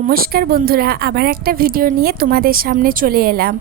নমস্কার বন্ধুরা, আবার একটা ভিডিও নিয়ে তোমাদের সামনে চলে এলাম।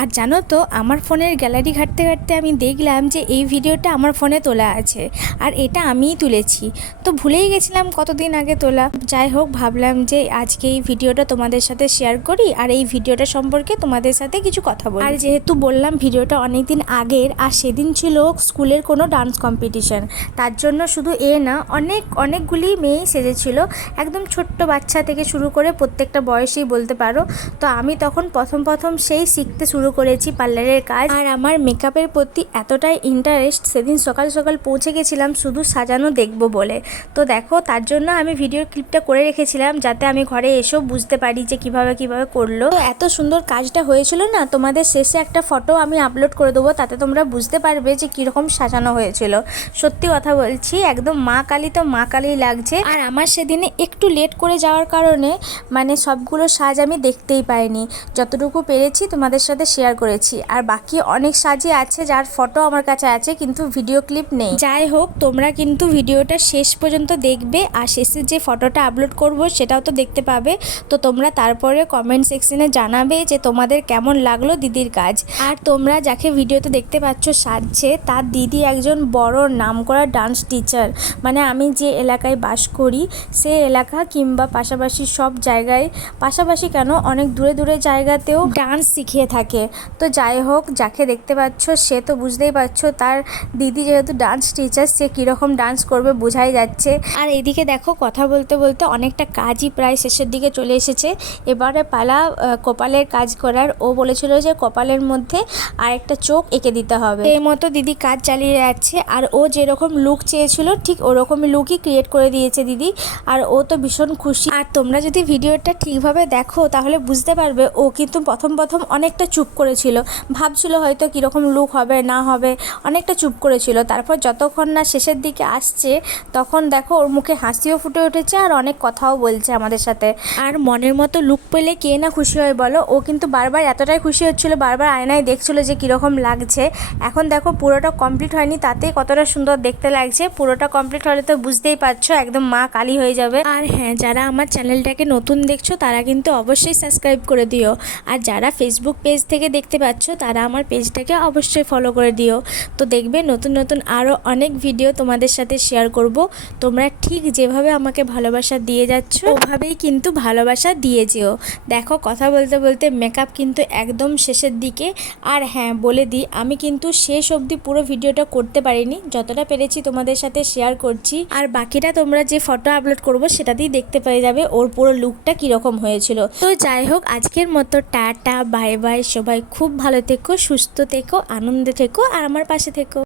আর জানো তো, আমার ফোনের গ্যালারি ঘাঁটতে ঘাঁটতে আমি দেখলাম যে এই ভিডিওটা আমার ফোনে তোলা আছে, আর এটা আমিই তুলেছি। তো ভুলেই গেছিলাম কতদিন আগে তোলা। যাই হোক, ভাবলাম যে আজকে এই ভিডিওটা তোমাদের সাথে শেয়ার করি, আর এই ভিডিওটা সম্পর্কে তোমাদের সাথে কিছু কথা বলি। আর যেহেতু বললাম ভিডিওটা অনেক দিন আগের, আর সেদিন ছিল স্কুলের কোনো ডান্স কম্পিটিশন তার জন্য শুধু এ না, অনেক, অনেকগুলি মেয়েই সেজেছিল। একদম ছোট্ট বাচ্চা থেকে শুরু করে প্রত্যেকটা বয়সেই বলতে পারো। তো আমি তখন প্রথম প্রথম সেই শিখতে শুরু করেছি পার্লারের কাজ। আর আমার মেকআপের প্রতি এতটাই ইন্টারেস্ট সেদিন সকাল সকাল পৌঁছে গেছিলাম শুধু সাজানো দেখব বলে। তো দেখো, তার জন্য আমি ভিডিওর ক্লিপটা করে রেখেছিলাম যাতে আমি ঘরে এসেও বুঝতে পারি যে কীভাবে কীভাবে করল। এত সুন্দর কাজটা হয়েছিল না, তোমাদের শেষে একটা ফটো আমি আপলোড করে দেবো, তাতে তোমরা বুঝতে পারবে যে কীরকম সাজানো হয়েছিল। সত্যি কথা বলছি, একদম মা কালী তো মা কালী লাগছে। আর আমার সেদিনে একটু লেট করে যাওয়ার কারণে মানে সবগুলো সাজ আমি দেখতেই পাইনি। যতটুকু পেরেছি তোমাদের সাথে শেয়ার করেছি। আর বাকি অনেক সাজই আছে, যার ফটো আমার কাছে আছে, কিন্তু ভিডিও ক্লিপ নেই। যাই হোক, তোমরা কিন্তু ভিডিওটা শেষ পর্যন্ত দেখবে, আর শেষে যে ফটোটা আপলোড করব সেটাও তো দেখতে পাবে। তো তোমরা তারপরে কমেন্ট সেকশনে জানাবে যে তোমাদের কেমন লাগল দিদির কাজ। আর তোমরা যাকে ভিডিওতে দেখতে পাচ্ছ সাজছে, তার দিদি একজন বড় নাম করা ডান্স টিচার মানে আমি যে এলাকায় বাস করি, সে এলাকা কিংবা পাশাপাশি সব জায়গায়। পাশাপাশি কেন? অনেক দূরে দূরে জায়গাতেও ডান্স শিখিয়ে থাকে। তো যাই হোক, যাকে দেখতে পাচ্ছ, সে তো বুঝতেই পারছ, তার দিদি যেহেতু ডান্স টিচার সে কীরকম ডান্স করবে বোঝাই যাচ্ছে। আর এদিকে দেখো, কথা বলতে বলতে অনেকটা কাজই প্রায় শেষের দিকে চলে এসেছে। এবারে পালা কপালের কাজ করার। ও বলেছিল যে কপালের মধ্যে আরেকটা চোখ এঁকে দিতে হবে। এই মতো দিদি কাজ চালিয়ে যাচ্ছে। আর ও যেরকম লুক চেয়েছিল, ঠিক ওরকমই লুকই ক্রিয়েট করে দিয়েছে দিদি। আর ও তো ভীষণ খুশি। আর তোমরা যদি ভিডিওটা ঠিকভাবে দেখো তাহলে বুঝতে পারবে। ও কিন্তু প্রথম প্রথম অনেকটা চুপ করেছিল। ভাবছিল হয়তো কীরকম লুক হবে, না হবে, অনেকটা চুপ করেছিল। তারপর যতক্ষণ না শেষের দিকে আসছে, তখন দেখো ওর মুখে হাসিও ফুটে উঠেছে আর অনেক কথাও বলছে আমাদের সাথে। আর মনের মতো লুক পেলে কে না খুশি হয় বলো? ও কিন্তু বারবার এতটাই খুশি হচ্ছিল, বারবার আয়নায় দেখছিল যে কীরকম লাগছে। এখন দেখো পুরোটা কমপ্লিট হয়নি, তাতে কতটা সুন্দর দেখতে লাগছে। পুরোটা কমপ্লিট হলে তো বুঝতেই পারছ, একদম মা কালি হয়ে যাবে। আর হ্যাঁ যারা আমার চ্যানেলটাকে নতুন দেখছ, তারা কিন্তু অবশ্যই সাবস্ক্রাইব করে দিও। আর যারা ফেসবুক পেজ থেকে দেখতে পাচ্ছ, তারা আমার পেজটাকে অবশ্যই ফলো করে দিও। তো দেখবে নতুন নতুন আরও অনেক ভিডিও তোমাদের সাথে শেয়ার করব। তোমরা ঠিক যেভাবে আমাকে ভালোবাসা দিয়ে যাচ্ছ, ওভাবেই কিন্তু ভালোবাসা দিয়ে যেও। দেখো, কথা বলতে বলতে মেকআপ কিন্তু একদম শেষের দিকে। আর হ্যাঁ বলে দিই, আমি কিন্তু শেষ অবধি পুরো ভিডিওটা করতে পারিনি। যতটা পেরেছি তোমাদের সাথে শেয়ার করছি। আর বাকিটা তোমরা যে ফটো আপলোড করব, সেটাতেই দেখতে পেয়ে যাবে। ওর পুরো লুকটা কীরকম হয়েছিল? তো যাই হোক, আজকের মতো টাটা, বাই বাই, সবাই খুব ভালো থেকো, সুস্থ থেকো, আনন্দে থেকো, আর আমার পাশে থেকো।